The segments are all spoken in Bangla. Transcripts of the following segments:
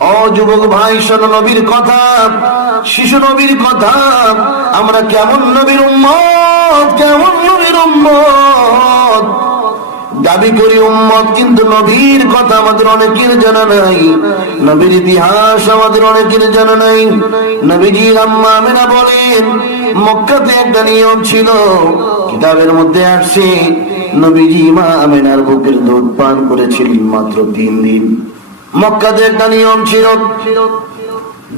ও যুবক ভাই, শোনো নবীর কথা, শিশু নবীর কথা। আমরা কেমন নবীর উম্মত, কেমন নবীর উম্মত। দাবি করি উম্মত, কিন্তু নবীর কথা আমাদের অনেকের জানা নাই, নবীর ইতিহাস আমাদের অনেকের জানা নাই। নবীজির আম্মা আমেনা বলেন, মক্কাতে একটা নিয়ম ছিল, কিতাবের মধ্যে আসছে, নবীজি মা আমেনার বুকের দুধ পান করেছিলেন মাত্র 3 দিন। মক্কাতে একটা নিয়ম ছিল,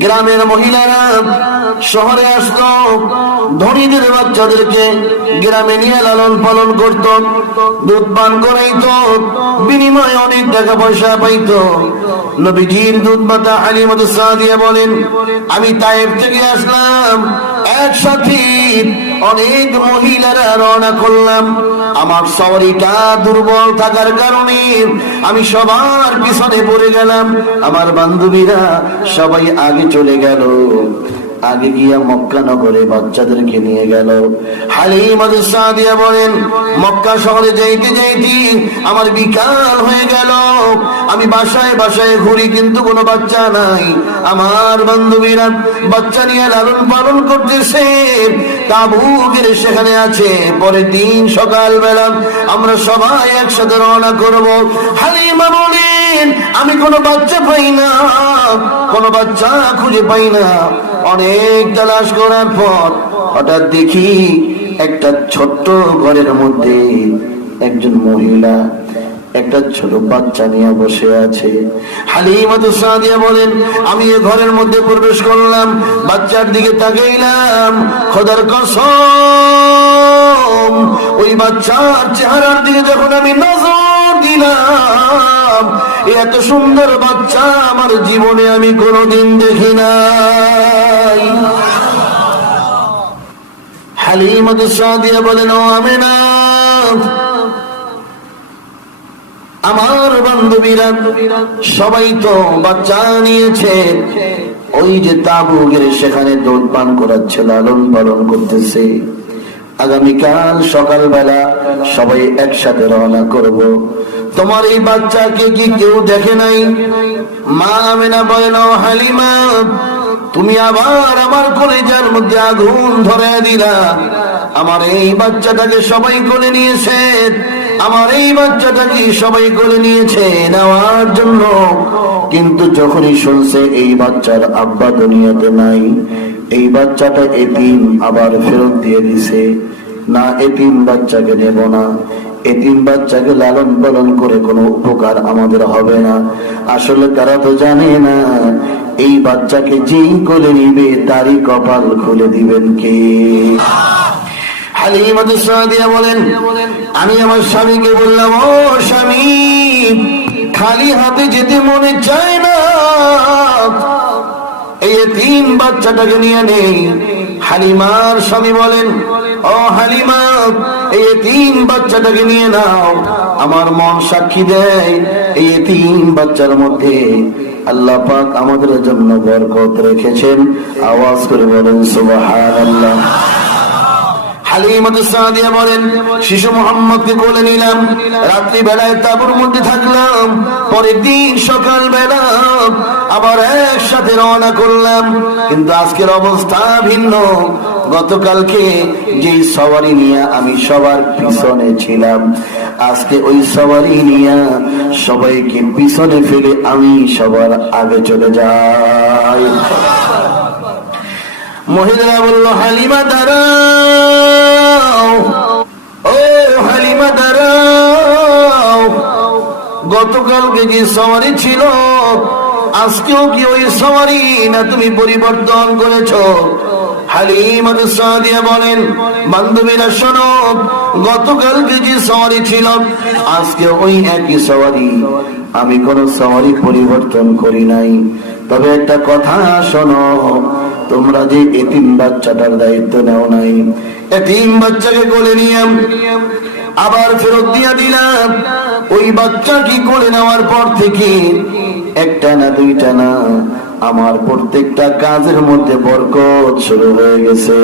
গ্রামের মহিলারা শহরে আসতো, ধনীদের বাচ্চাদেরকে গ্রামে নিয়ে লালন পালন করত, দুধ পান করাইতো, বিনিময়ে অনেক টাকা পয়সা পাইত। নবীজির দুধ মাতা হালিমাতুস সাদিয়া বলেন, আমি তায়েফ থেকে আসলাম, একসাথে অনেক মহিলারা রওনা করলাম। আমার সওয়ারিটা দুর্বল থাকার কারণে আমি সবার পিছনে পড়ে গেলাম। আমার বান্ধবীরা সবাই আগে চলে গেল, আগে গিয়া মক্কা নগরে বাচ্চাদেরকে নিয়ে গেল। হালিমাতুস সাদিয়া বলেন, মক্কা শহরে যাইতে যাইতে আমার বিকাল হয়ে গেল। আমি বাসায় বাসায় ঘুরি, কিন্তু কোনো বাচ্চা নাই। আমার বান্ধবীরা বাচ্চা নিয়ে লালন পালন করতেছে, তাবুকের সেখানে আছে। পরের দিন সকালবেলা আমরা সবাই একসাথে রওনা করব। হালিমা বলেন, আমি কোনো বাচ্চা পাই না, কোনো বাচ্চা খুঁজে পাই না। অনেক তালাশ করার পর হঠাৎ দেখি একটা ছোট্ট ঘরের মধ্যে একজন মহিলা একটা ছোট বাচ্চা নিয়ে বসে আছে। হালিমাতুস সাদিয়া বলেন, আমি এই ঘরের মধ্যে প্রবেশ করলাম, বাচ্চার দিকে তাকাইলাম, খোদার কসম ওই বাচ্চার চেহারার দিকে যখন আমি নজর দিলাম, এত সুন্দর বাচ্চা আমার জীবনে আমি কোনোদিন দেখি নাই। হালিমাতুস সাদিয়া বলেন, ও আমেনা, আমার বান্ধবীরা সবাই তো বাচ্চা নিয়েছে, ওই যে তাবুকের সেখানে দুধ পান করাচ্ছে, লালন পালন করতেছে। আগামীকাল সকালবেলা সবাই একসাথে রওনা করব। তোমার এই বাচ্চাকে কি কেউ দেখে নাই? মা আমেনা বলেন, ও হালিমা, তুমি আবার আমার কলিজার মধ্যে আগুন ধরে দিলা। আমার এই বাচ্চাটাকে সবাই কোলে নিয়েছে, আমার এই বাচ্চাটাকে সবাই কোলে নিয়েছে নেওয়ার জন্য, কিন্তু যখনই শুনছে এই বাচ্চার আব্বা দুনিয়াতে নাই, এই বাচ্চাটা এতিম, আবার ফেরত দিয়ে দিছে। না, এতিম বাচ্চাকে নেব না, এতিম বাচ্চাকে লালন পালন করে কোনো উপকার আমাদের হবে না। আসলে তারা তো জানে না এই বাচ্চাকে যেই কোলে নিবে তারই কপাল খুলে দিবেন কে। হালিমাতুস সাদিয়া বলেন, আমি আমার স্বামীকে বললাম, ও স্বামী, খালি হাতে যেতে মনে চায় না, এই এতিম বাচ্চাটাকে নিয়ে নেই। হালিমার স্বামী বলেন, ও হালিমা, এই এতিম বাচ্চাটাকে নিয়ে নাও। আমার মন সাক্ষী দেয়, এই এতিম বাচ্চার মধ্যে আল্লাহ পাক আমাদের জন্য বরকত রেখেছেন। আওয়াজ করে বলেন সুবহানাল্লাহ। হালিমাতুস সাদিয়া বলেন, শিশু মুহাম্মদকে কোলে নিলাম, রাত্রি বেলায় তাঁবুর মধ্যে থাকলাম। পরের দিন সকাল বেলা আবার একসাথে রওনা করলাম, কিন্তু আজকের অবস্থা ভিন্ন। গতকালকে যেই সওয়ারি নিয়ে আমি সবার পিছনে ছিলাম, আজকে ওই সওয়ারি নিয়ে সবাইকে পিছনে ফেলে আমি সবার আগে চলে যাই। মহিলারা বলল, হালিমা দাঁড়াও, ও হালিমা দাঁড়াও, গতকালকে যে সওয়ারি ছিল আজকেও কি ওই সওয়ারি, না তুমি পরিবর্তন করেছো? হালিমাতুস সাদিয়া বলেন, বান্ধবীরা শোনো, গতকালকে যে সওয়ারি ছিল আজকে ওই একই সওয়ারি, আমি কোন সওয়ারি পরিবর্তন করি নাই। তবে একটা কথা শোনো, তোমরা যে এতিম বাচ্চাটার দায়িত্ব নেও নাই, এতিম বাচ্চাকে কোলে নিয়ে আবার ফেরত দিয়া দিলাম, ওই বাচ্চা কি কোলে নেওয়ার পর থেকে একটা না দুইটা না, আমার প্রত্যেকটা কাজের মধ্যে বরকত শুরু হয়ে গেছে।